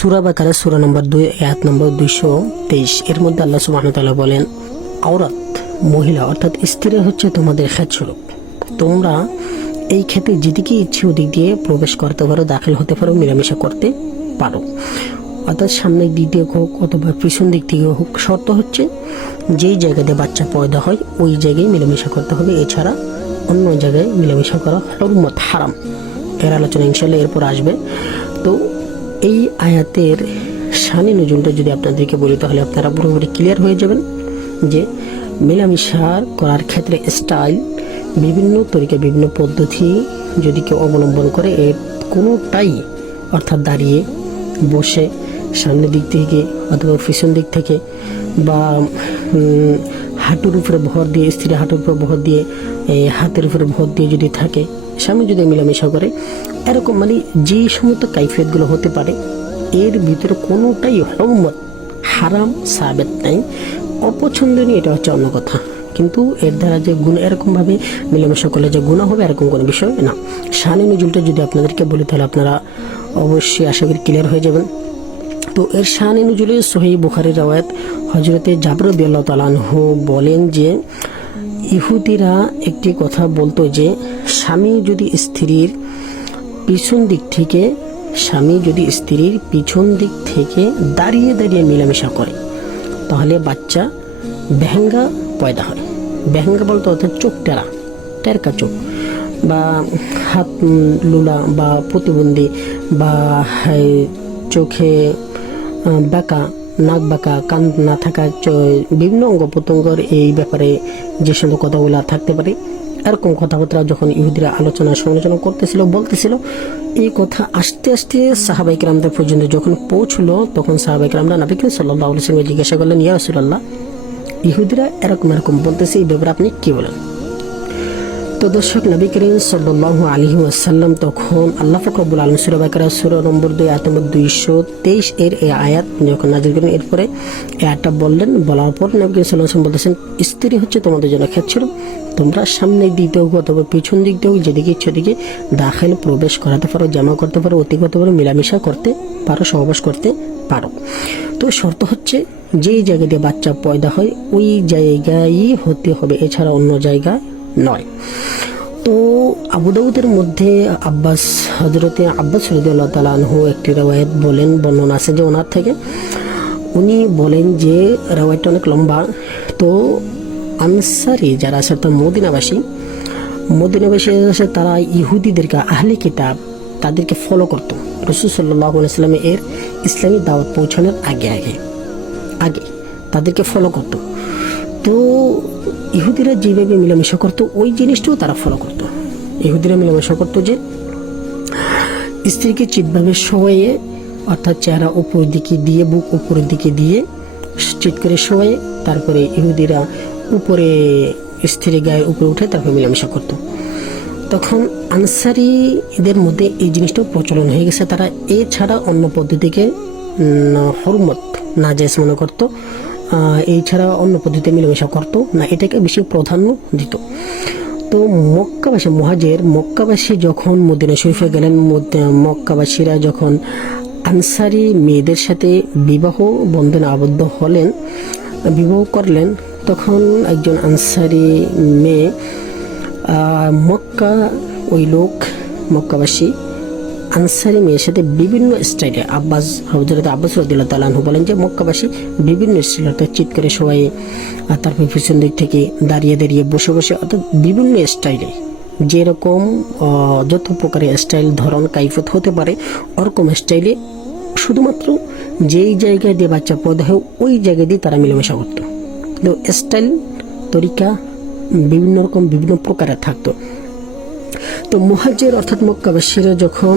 সূরা বাকারা সূরা নম্বর 2 আয়াত নম্বর 223 এর মধ্যে আল্লাহ সুবহানাহু ওয়া তাআলা বলেন, আওরাত মহিলা অর্থাৎ স্ত্রী হচ্ছে তোমাদের খেতস্বরূপ। তোমরা এই ক্ষেত্রে যেদিকে ইচ্ছে ওদিক দিয়ে প্রবেশ করতে পারো, দাখিল হতে পারো, মেলামেশা করতে পারো, অর্থাৎ সামনের দিক দিয়ে হোক অথবা পিছন দিক থেকে হোক। শর্ত হচ্ছে যেই জায়গাতে বাচ্চা পয়দা হয় ওই জায়গায় মেলামেশা করতে হবে, এছাড়া অন্য জায়গায় মেলামেশা করা হুরমত, হারাম। এর আলোচনা ইনশাআল্লাহ এরপর আসবে। তো এই আয়াতের শানে নজুলটা যদি আপনাদেরকে বলি তাহলে আপনারা পুরোপুরি ক্লিয়ার হয়ে যাবেন যে মেলামেশা করার ক্ষেত্রে স্টাইল, বিভিন্ন তরিকা, বিভিন্ন পদ্ধতি যদি কেউ অবলম্বন করে, এর কোনোটাই অর্থাৎ দাঁড়িয়ে, বসে, সামনের দিক থেকে অথবা পিছন দিক থেকে বা হাঁটুর উপরে ভর দিয়ে, স্ত্রী হাঁটুর উপরে ভর দিয়ে, হাতের উপরে ভর দিয়ে যদি থাকে, স্বামী যদি মেলামেশা করে, এরকম মানে যে সমস্ত কাইফিয়তগুলো হতে পারে এর ভিতরে কোনোটাই হুরমত, হারাম সাবেত নাই। অপছন্দনীয় এটা হচ্ছে অন্য কথা, কিন্তু এর দ্বারা যে গুণ, এরকমভাবে মেলামেশা করলে যে গুনাহ হবে এরকম কোনো বিষয় না। শানে নজুলটা যদি আপনাদেরকে বলি তাহলে আপনারা অবশ্যই আশা করি ক্লিয়ার হয়ে যাবেন। তো এর শানে নজুলে সহিহ বুখারীর রওয়ায়াত, হযরতে জাবর রাদিয়াল্লাহু তাআলা আনহু বলেন যে ইহুদিরা একটি কথা বলতো যে স্বামী যদি স্ত্রীর পিছন দিক থেকে দাঁড়িয়ে দাঁড়িয়ে মেলামেশা করে তাহলে বাচ্চা বেহেঙ্গা পয়দা হয়। বেহেঙ্গা বলতে অর্থাৎ চোখ টেরকা চোখ, বা হাত লুলা, বা প্রতিবন্ধী, বা চোখে বাঁকা, নাক বাঁকা, কান না থাকা, বিভিন্ন অঙ্গ প্রত্যঙ্গর এই ব্যাপারে যে সমস্ত কথাগুলো থাকতে পারে, এরকম কথাবার্তা যখন ইহুদিরা আলোচনা সমালোচনা করতেছিল, বলতেছিল, এই কথা আস্তে আস্তে সাহাবায়ে কেরামদের পর্যন্ত যখন পৌঁছলো, তখন সাহাবায়ে কেরামরা নবী করিম সাল্লাল্লাহু আলাইহি ওয়াসাল্লাম জিজ্ঞাসা করলেন, ইয়া রাসূলুল্লাহ, ইহুদিরা এরকম বলতেছে, এই ব্যাপারে আপনি কি বলেন? তো দর্শক, নবী করিম সাল্লাল্লাহু আলাইহি ওয়াসাল্লাম তখন আল্লাহ পাক রব্বুল আলামিন সূরা বাকারা সূরা নম্বর 2 আয়াত নম্বর 223 এর এই আয়াত যখন নাযিল করেন, এরপরে এই আয়াতটা বললেন। বলার পর নবী করিম সাল্লাল্লাহু আলাইহি ওয়াসাল্লাম বলতেছেন, স্ত্রী হচ্ছে তোমাদের জন্য খেতস্বরূপ। তোমরা সামনের দিক দিয়ে হোক অথবা পিছন দিক দিয়ে হোক, যেদিকে ইচ্ছে দিকে দাখিল, প্রবেশ করাতে পারো, জামা করতে পারো, অতি করতে পারো, মেলামেশা করতে পারো, সহবাস করতে পারো। তো শর্ত হচ্ছে যেই জায়গা দিয়ে বাচ্চা পয়দা হয় ওই জায়গায় হতে হবে, এছাড়া অন্য জায়গায় নয়। তো আবু দাউদের মধ্যে হযরতে আব্বাস রাদিয়াল্লাহু তাআলা আনহু একটি রওয়ায়াত বলেন, বর্ণনা আছে যে ওনার থেকে, উনি বলেন যে রওয়ায়াতটা অনেক লম্বা। তো আনসারী যারা আছে, তার মদিনাবাসী আছে, তারা ইহুদিদেরকে, আহলে কিতাব, তাদেরকে ফলো করতো রাসূল সাল্লাল্লাহু আলাইহি ওয়াসাল্লাম এর ইসলামী দাওয়াত পৌঁছানোর আগে তাদেরকে ফলো করতো। তো ইহুদিরা যেভাবে মেলামেশা করতো ওই জিনিসটাও তারা ফলো করতো। ইহুদিরা মেলামেশা করতো যে স্ত্রীকে চিৎভাবে শোয়ে, অর্থাৎ চেহারা উপরের দিকে দিয়ে, বুক উপরের দিকে দিয়ে চিৎ করে শোয়ে, তারপরে ইহুদিরা উপরে স্ত্রী গায়ের উপরে উঠে তারপরে মেলামেশা করতো। তখন আনসারীদের মধ্যে এই জিনিসটাও প্রচলন হয়ে গেছে। তারা এছাড়া অন্য পদ্ধতিকে হুরমত, নাজায়েজ মনে করতো, এছাড়া অন্য পদ্ধতিতে মেলামেশা করতো না, এটাকে বেশি প্রাধান্য দিত। তো মক্কাবাসী যখন মদিনা শরীফে গেলেন, মক্কাবাসীরা যখন আনসারী মেয়েদের সাথে বিবাহ বন্ধনে আবদ্ধ হলেন, বিবাহ করলেন, তখন একজন আনসারী মেয়ে মক্কাবাসী আনসারী মেয়ের সাথে বিভিন্ন স্টাইলে, হযরত আব্বাস রাদিয়াল্লাহু তাআলা আনহু বলেন যে মক্কাবাসী বিভিন্ন স্টাইলে, অর্থাৎ চিৎ করে সবাই, আর তারপর পিছন দিক থেকে দাঁড়িয়ে দাঁড়িয়ে, বসে বসে, অর্থাৎ বিভিন্ন স্টাইলে, যেরকম যত প্রকারের স্টাইল, ধরন, কাইফিয়ত হতে পারে ওরকম স্টাইলে, শুধুমাত্র যেই জায়গায় দিয়ে বাচ্চা পয়দা হয় ওই জায়গায় দিয়ে তারা মেলামেশা করতো। তো স্টাইল, তরিকা বিভিন্ন প্রকারের থাকতো। তো মুহাজির অর্থাৎ মক্কাবাসীরা যখন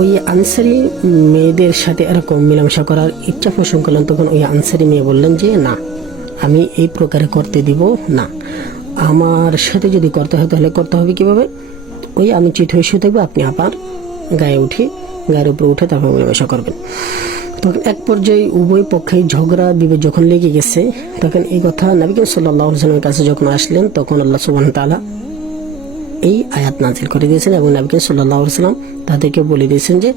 ওই আনসারী মেয়েদের সাথে এরকম মেলামেশা করার ইচ্ছা পোষণ করলেন, তখন ওই আনসারী মেয়ে বললেন যে না, আমি এই প্রকারে করতে দিব না, আমার সাথে যদি করতে হয় তাহলে করতে হবে কিভাবে, ওই আমি চিৎ হয়ে শুয়ে থাকবো, আপনি আবার গায়ের উপরে উঠে তারপর মেলামেশা করবেন। তখন এক পর্যায়ে উভয় পক্ষে ঝগড়া বিভেদ যখন লেগে গেছে, তখন এই কথা নবী করিম সাল্লাল্লাহু আলাইহি ওয়াসাল্লামের কাছে যখন আসলেন, তখন আল্লাহ সুবহানাহু ওয়া তাআলা এই আয়াত নাজিল করে দিয়েছেন এবং নবী সাল্লাল্লাহু আলাইহি ওয়াসাল্লাম তাদেরকে বলে দিয়েছেন যে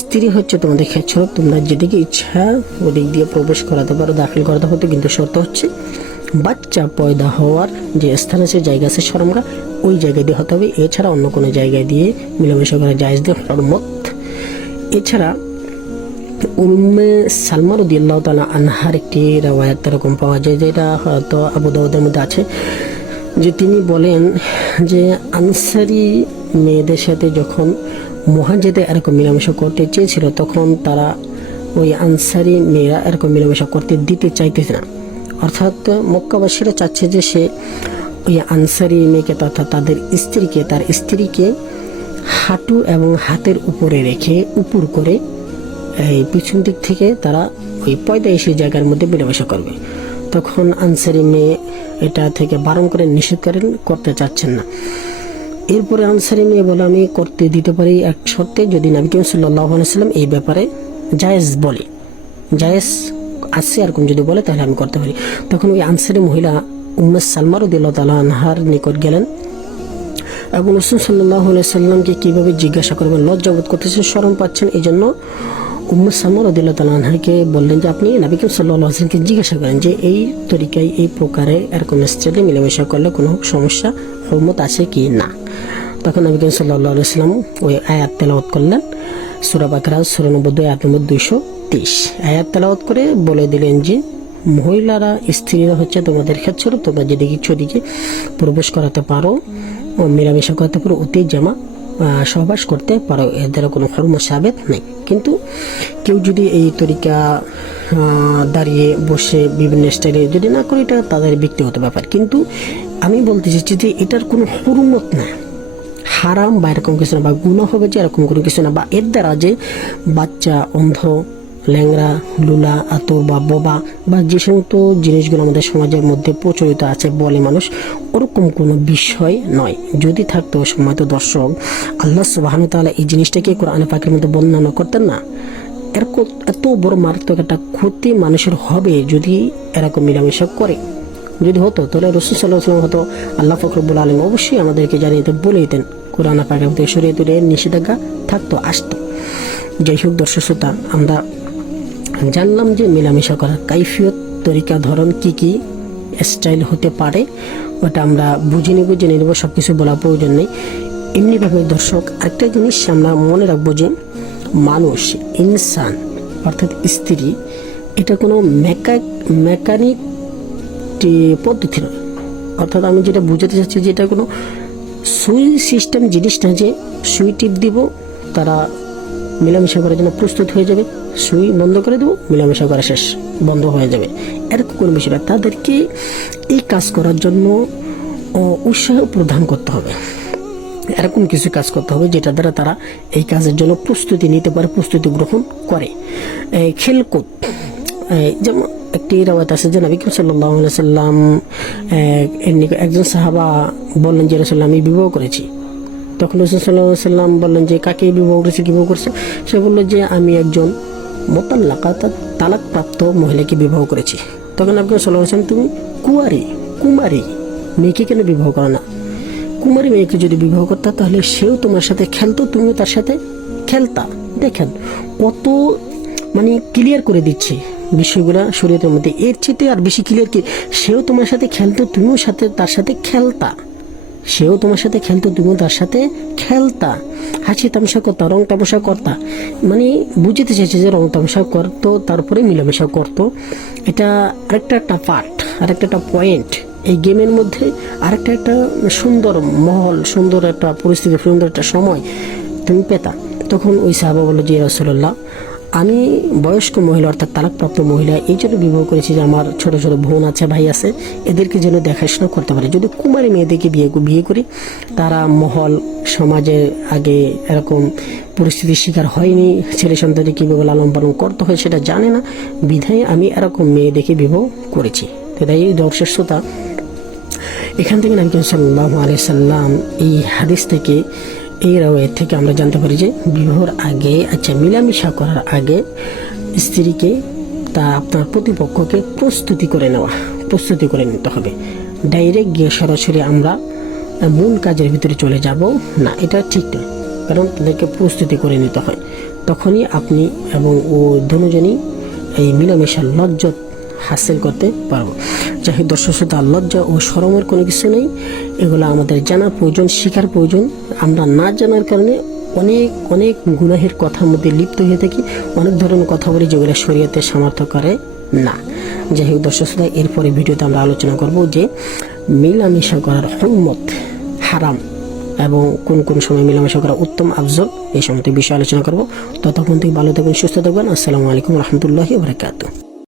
স্ত্রী হচ্ছে তোমাদের খেচ্ছর, তোমরা যেদিকে ইচ্ছা ওদিক দিয়ে প্রবেশ করাতে পারো, দাখিল করাতে হতো, কিন্তু শর্ত হচ্ছে বাচ্চা পয়দা হওয়ার যে স্থান আছে, জায়গা আছে শরমগা, ওই জায়গায় দিয়ে হতে হবে। এছাড়া অন্য কোনো জায়গায় দিয়ে মিলামেশা করা জায়েজ দিয়ে হরমত। এছাড়া উম্মে সালমা রাদিয়াল্লাহু তাআলা আনহার একটি রাওয়ায়াত এরকম পাওয়া যায়, যেটা হয়তো আবু দাউদের মধ্যে আছে, যে তিনি বলেন যে আনসারি মেয়েদের সাথে যখন মুহাজিররা এরকম মিলামেশা করতে চেয়েছিল, তখন তারা ওই আনসারি মেয়েরা এরকম মিলামেশা করতে দিতে চাইতেছে না। অর্থাৎ মক্কাবাসীরা চাচ্ছে যে সে ওই আনসারি মেয়েকে তথা তাদের স্ত্রীকে, তার স্ত্রীকে হাঁটু এবং হাতের উপরে রেখে উপর করে এই পিছন দিক থেকে তারা ওই পয়দা এসে জায়গার মধ্যে মিলামেশা করবে। তখন আনসারি মেয়ে এটা থেকে বারণ করে, নিষেধ করেন, করতে চাচ্ছেন না। এরপরে আনসারি মেয়ে বলে আমি করতে দিতে পারি এক শর্তে, যদি নবী করিম সাল্লাল্লাহু আলাইহি ওয়াসাল্লাম এই ব্যাপারে জায়েজ বলে, জায়েজ আছে এরকম যদি বলে তাহলে আমি করতে পারি। তখন ওই আনসারি মহিলা উম্মে সালমা রাদিয়াল্লাহু তাআলা আনহার নিকট গেলেন এবং রাসূল সাল্লাল্লাহু আলাইহি ওয়াসাল্লামকে কিভাবে জিজ্ঞাসা করবেন, লজ্জাবোধ করতেছেন, শরম পাচ্ছেন, এই জন্য উম্মে সালমা রাদিয়াল্লাহু তাআলা আনহাকে বললেন যে আপনি নবী করিম সাল্লাল্লাহু আলাইহি ওয়াসাল্লামকে জিজ্ঞাসা করেন যে এই তরিকায়, এই প্রকারে এরকম স্টাইলে মিলামেশা করলে কোনো সমস্যা হরমত আছে কি না। তখন নবী করিম সাল্লাল্লাহু আলাইহি ওয়াসাল্লাম ওই আয়াত তেলাওয়াত করলেন, সূরা বাকারা সূরা 90 আয়াত নম্বর 223 আয়াত তেলাওয়াত করে বলে দিলেন যে মহিলারা, স্ত্রীরা হচ্ছে তোমাদের খেচ্ছর, তোমরা যেদিকে ইচ্ছা দিকে প্রবেশ করাতে পারো, মিলামেশা করতে পারো, অতি জামা সহবাস করতে পারো, এদের কোনো হরমত সাবেত নেই। কিন্তু কেউ যদি এই তরিকা দাঁড়িয়ে বসে বিভিন্ন স্টাইলে যদি না করে, এটা তাদের ব্যক্তিগত ব্যাপার। কিন্তু আমি বলতে চাইছি যে এটার কোনো হরমত না, হারাম বা এরকম কিছু না, বা গুনাহ হবে যে এরকম কোনো কিছু না, বা এর দ্বারা যে বাচ্চা, অন্ধ, ল্যাংড়া, লুলা, আতো বা বোবা বা যে সমস্ত জিনিসগুলো আমাদের সমাজের মধ্যে প্রচলিত আছে বলে মানুষ, ওরকম কোনো বিষয় নয়। যদি থাকতো সময় তো দর্শক, আল্লাহ সুবহানাহু ওয়া তাআলা এই জিনিসটাকে কোরআনে পাকের মধ্যে বর্ণনা করতেন না। এরকম এত বড় মারাত্মক একটা ক্ষতি মানুষের হবে যদি এরকম মিলামেশা করে। যদি হতো তাহলে রাসূল সাল্লাল্লাহু আলাইহি ওয়াসাল্লাম হতো আল্লাহ পাক রব্বুল আলামিন অবশ্যই আমাদেরকে জানিয়ে বলে দিতেন, কোরআন পাকের মধ্যে শরীয়তের নিষেধাজ্ঞা থাকতো, আসতো। যাই হোক দর্শক শ্রোতা, আমরা জানলাম যে মেলামেশা করার কাইফিয়ত, তরিকা, ধরন কি কি স্টাইল হতে পারে, ওটা আমরা জেনে নেব, সব কিছু বলার প্রয়োজন নেই। এমনিভাবে দর্শক আরেকটা জিনিস আমরা মনে রাখবো যে মানুষ, ইনসান অর্থাৎ স্ত্রী, এটা কোনো মেকানিক পদ্ধতি নয়। অর্থাৎ আমি যেটা বুঝাতে চাচ্ছি যে এটা কোনো সুই সিস্টেম জিনিস না, যে সুই টিপ দিব তারা মিলামেশা করার জন্য প্রস্তুত হয়ে যাবে, সুই বন্ধ করে দেবো, মিলামেশা করা শেষ, বন্ধ হয়ে যাবে, এরকম কোনো বিষয় না। তাদেরকে এই কাজ করার জন্য উৎসাহ প্রদান করতে হবে, এরকম কিছু কাজ করতে হবে যেটা দ্বারা তারা এই কাজের জন্য প্রস্তুতি নিতে পারে, প্রস্তুতি গ্রহণ করে। খেলকুদ, যেমন একটি রাওয়ায়াত আছে যে নবী সাল্লাল্লাহু আলাইহি ওয়াসাল্লাম একজন সাহাবা বললেন যে রাসূলুল্লাহ আমি বিবাহ করেছি। তখন রাসূল সাল্লাল্লাহু আলাইহি ওয়াসাল্লাম বললেন যে কাকে বিবাহ করেছে, কি বিবাহ করেছে? সে বলল যে আমি একজন মুতাল্লাকা, তালাকপ্রাপ্ত মহিলাকে বিবাহ করেছি। তখন নবী সাল্লাল্লাহু আলাইহি ওয়াসাল্লাম তুমি কুমারী মেয়েকে কেন বিবাহ করো না? কুমারী মেয়েকে যদি বিবাহ করতা তাহলে সেও তোমার সাথে খেলতো, তুমিও তার সাথে খেলতা। দেখেন কত মানে ক্লিয়ার করে দিচ্ছে বিষয়গুলা শরীয়তের মধ্যে। এর চেয়ে আর বেশি ক্লিয়ার কি, সেও তোমার সাথে খেলতো, তুমিও তার সাথে খেলতা, সেও তোমার সাথে খেলতো, তুমিও তার সাথে খেলতা, হাসি তামাশা করতা, রং তামাশা করতা। মানে বুঝতে চাইছে যে রং তামাশা করতো, তারপরে মিলামেশা করতো। এটা আরেকটা পার্ট, আরেকটা পয়েন্ট এই গেমের মধ্যে, একটা সুন্দর মহল, সুন্দর একটা পরিস্থিতি, সুন্দর একটা সময় তুমি পেতা। তখন ওই সাহাবা বলল যে রাসূলুল্লাহ আমি বয়স্ক মহিলা অর্থাৎ তালাকপ্রাপ্ত মহিলা এই জন্য বিবাহ করেছি যে আমার ছোট ছোট বোন আছে, ভাই আছে, এদেরকে যেন দেখাশোনা করতে পারে। যদি কুমারী মেয়েদেরকে বিয়ে করি, তারা মহল সমাজের আগে এরকম পরিস্থিতির শিকার হয়নি, ছেলে সন্তানকে কীভাবে লালন পালন করতে হয় সেটা জানে না, বিধায় আমি এরকম মেয়েদেরকে বিবাহ করেছি। তো তাই দর্শক শ্রোতা, এখান থেকে নবী সাল্লাল্লাহু আলাইহি সাল্লাম এই হাদিস থেকে, এই রাওয়ায়াত থেকে আমরা জানতে পারি যে বিবাহের আগে, মিলামেশা করার আগে স্ত্রীকে, তা আপনার প্রতিপক্ষকে প্রস্তুতি করে নিতে হবে। ডাইরেক্ট গিয়ে সরাসরি আমরা মূল কাজের ভিতরে চলে যাব না, এটা ঠিক নয়। কারণ তাদেরকে প্রস্তুতি করে নিতে হয়, তখনই আপনি এবং ও দুজনই এই মিলামেশার লজ্জত হাসিল করতে পারবো। যাই হোক দর্শক শ্রোতা, লজ্জা ও শরমের কোনো কিছু নেই, এগুলো আমাদের জানা প্রয়োজন, শেখার প্রয়োজন। আমরা না জানার কারণে অনেক অনেক গুনাহের কথার মধ্যে লিপ্ত হয়ে থাকি, অনেক ধরনের কথা বলি যেগুলো শরীয়তে সামর্থ্য করে না। যাই হোক দর্শক শ্রোতা, এরপরে ভিডিওতে আমরা আলোচনা করব যে মিলামেশা করার হুরমত, হারাম এবং কোন কোন সময় মিলামেশা করা উত্তম আফজল, এই সমস্ত বিষয়ে আলোচনা করব। ততক্ষণ থেকে ভালো থাকবেন, সুস্থ থাকবেন। আসসালামু আলাইকুম রহমতুল্লাহি ওয়া বারাকাতুহু।